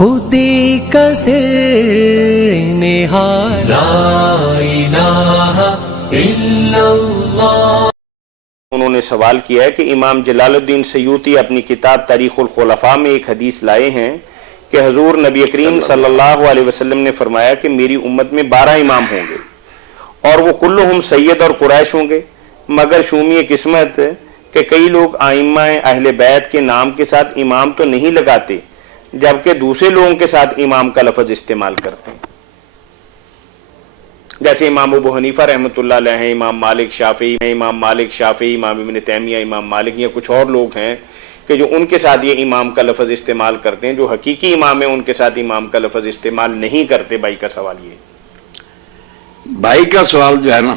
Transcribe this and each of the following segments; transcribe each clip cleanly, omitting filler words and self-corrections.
خودی کا سر نہاد لا الہ الا اللہ۔ انہوں نے سوال کیا ہے کہ امام جلال الدین سیوطی اپنی کتاب تاریخ الخلفاء میں ایک حدیث لائے ہیں کہ حضور نبی کریم صلی اللہ علیہ وسلم نے فرمایا کہ میری امت میں 12 امام ہوں گے اور وہ کلہم سید اور قریش ہوں گے، مگر شومی قسمت کہ کئی لوگ ائمہ اہل بیت کے نام کے ساتھ امام تو نہیں لگاتے جبکہ دوسرے لوگوں کے ساتھ امام کا لفظ استعمال کرتے ہیں، جیسے امام ابو حنیفہ رحمۃ اللہ علیہ ہیں، امام مالک شافعی، امام ابن تیمیہ، امام مالک، یا کچھ اور لوگ ہیں کہ جو ان کے ساتھ یہ امام کا لفظ استعمال کرتے ہیں، جو حقیقی امام ہیں ان کے ساتھ امام کا لفظ استعمال نہیں کرتے۔ بھائی کا سوال یہ، بھائی کا سوال جو ہے نا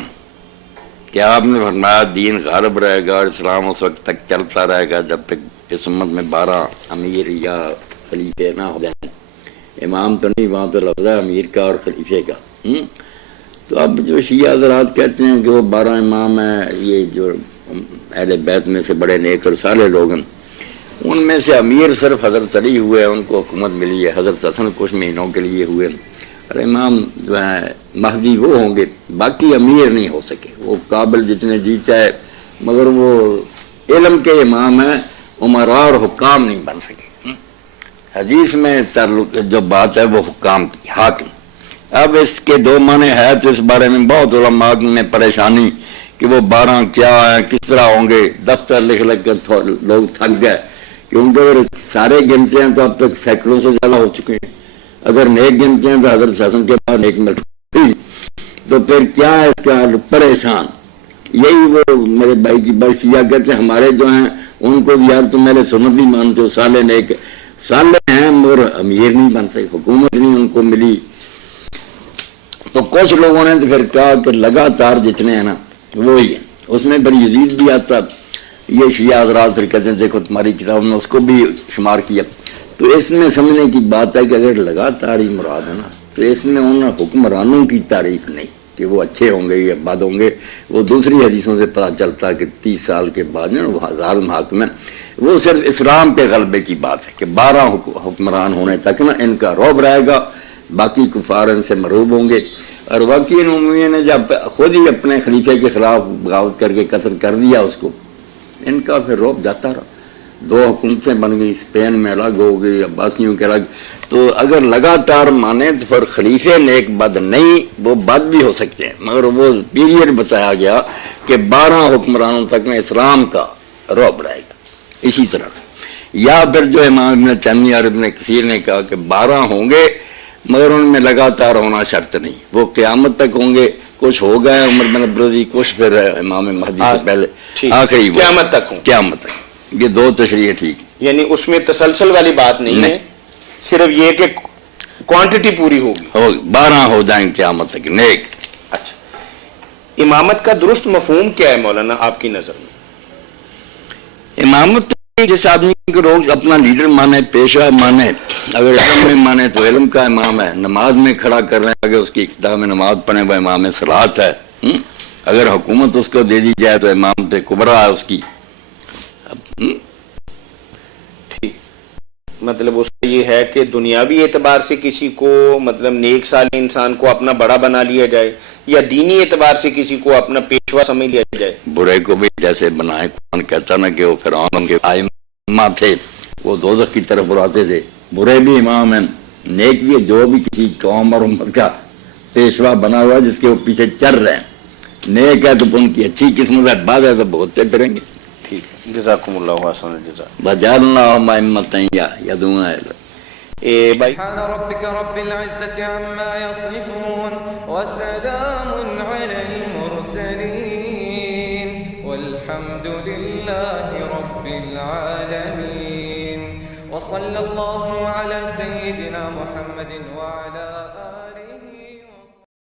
کہ آپ نے فرمایا دین غالب رہے گا اور اسلام اس وقت تک چلتا رہے گا جب تک اس امت میں 12 امیر یا خلیفے نہ ہو جائیں۔ امام تو نہیں، وہاں تو لفظ ہے امیر کا اور خلیفے کا۔ تو اب جو شیعہ حضرات کہتے ہیں کہ وہ 12 امام ہیں، یہ جو اہل بیت میں سے بڑے نیک اور صالح لوگ ہیں، ان میں سے امیر صرف حضرت علی ہوئے، ان کو حکومت ملی ہے، حضرت حسن کچھ مہینوں کے لیے ہوئے، اور امام جو ہیں مہدی وہ ہوں گے، باقی امیر نہیں ہو سکے۔ وہ قابل جتنے جی چاہے، مگر وہ علم کے امام ہیں، عمراء اور حکام نہیں بن سکے۔ حدیث میں تعلق جو بات ہے وہ حکام کی، حاکم۔ اب اس کے 2 معنی ہے، تو اس بارے میں بہت علماء میں پریشانی کہ وہ 12 کیا ہیں، کس طرح ہوں گے۔ دفتر لکھ لگ کر لوگ تھک گئے، کیونکہ اگر سارے گنتے ہیں تو اب تک سینکڑوں سے زیادہ ہو چکے ہیں، اگر نیک گنتے ہیں تو حضرت حسن کے بعد نیک مل، تو پھر کیا ہے اس کا پریشان۔ یہی وہ میرے بھائی کی بات شیعہ کہتے ہیں ہمارے جو ہیں ان کو بھی یار تم میرے سنت نہیں مانتے ہو، صالح نیک صالح ہیں مگر امیر نہیں بن سکے، حکومت نہیں ان کو ملی۔ تو کچھ لوگوں نے تو پھر کہا کہ لگاتار جتنے ہیں نا وہی ہیں، اس میں بڑی یزید بھی آتا، یہ شیعہ حضرات پھر کہتے ہیں دیکھو تمہاری کتاب میں اس کو بھی شمار کیا۔ تو اس میں سمجھنے کی بات ہے کہ اگر لگاتار ہی مراد ہے نا تو اس میں ان حکمرانوں کی تعریف نہیں کہ وہ اچھے ہوں گے یا بد ہوں گے۔ وہ دوسری حدیثوں سے پتہ چلتا ہے کہ 30 سال کے بعد وہ ظالم حاکم ہیں، وہ صرف اسلام پہ غلبے کی بات ہے کہ 12 حکمران ہونے تک نا ان کا رعب رہے گا، باقی کفار ان سے مرعوب ہوں گے۔ اور واقعی عمومی نے جب خود ہی اپنے خلیفے کے خلاف بغاوت کر کے قتل کر دیا اس کو، ان کا پھر رعب جاتا رہا۔ 2 حکومتیں بن گئی، اسپین میں الگ ہو گئی، عباسیوں کے الگ۔ تو اگر لگاتار مانے تو پھر خلیفے نیک بد نہیں، وہ بد بھی ہو سکتے ہیں، مگر وہ پیریڈ بتایا گیا کہ 12 حکمرانوں تک میں اسلام کا رعب رہے گا۔ اسی طرح یا پھر جو امام ابن تیمیہ اور ابن کثیر نے کہا کہ 12 ہوں گے مگر ان میں لگاتار ہونا شرط نہیں، وہ قیامت تک ہوں گے۔ کچھ ہو گئے عمر بن عبدالعزیز، کچھ پھر امام مہدی سے پہلے، آخری قیامت تک ہوں، قیامت تک۔ یہ 2 تشریح ٹھیک، یعنی اس میں تسلسل والی بات نہیں ہے، صرف یہ کہ کوانٹٹی پوری ہوگی، 12 ہو جائیں قیامت تک نیک۔ اچھا، امامت کا درست مفہوم کیا ہے مولانا آپ کی نظر میں؟ امامت جس آدمی کو لوگ اپنا لیڈر مانے، پیشوا مانے، اگر علم میں مانے تو علم کا امام ہے، نماز میں کھڑا کر رہے ہیں، اگر اس کی اقتدا میں نماز پڑھیں وہ امام صلاۃ ہے، اگر حکومت اس کو دے دی جائے تو امام پہ کبریٰ ہے اس کی۔ ٹھیک، مطلب اس کا یہ ہے کہ دنیاوی اعتبار سے کسی کو مطلب نیک صالح انسان کو اپنا بڑا بنا لیا جائے، یا دینی اعتبار سے کسی کو اپنا پیشوا سمجھ لیا جائے؟ برے کو بھی جیسے بنائے، قرآن کہتا نا کہ وہ فرعون کے ائمہ تھے، وہ دوزخ کی طرف بلاتے تھے۔ برے بھی امام ہیں، نیک بھی، جو بھی کسی قوم اور امت کا پیشوا بنا ہوا جس کے وہ پیچھے چل رہے ہیں، نیک ہے تو ان کی اچھی قسمت ہے، بعد ہے تو بہتے پھریں گے۔ ٹھیک، جزاکم اللہ حسن الجزا۔ وجعلناہم ائمۃ یدعون الی بھائی سبحان ربك رب العزة عما يصفون وسلام على المرسلين والحمد لله رب العالمين وصلى الله على سيدنا محمد وعلى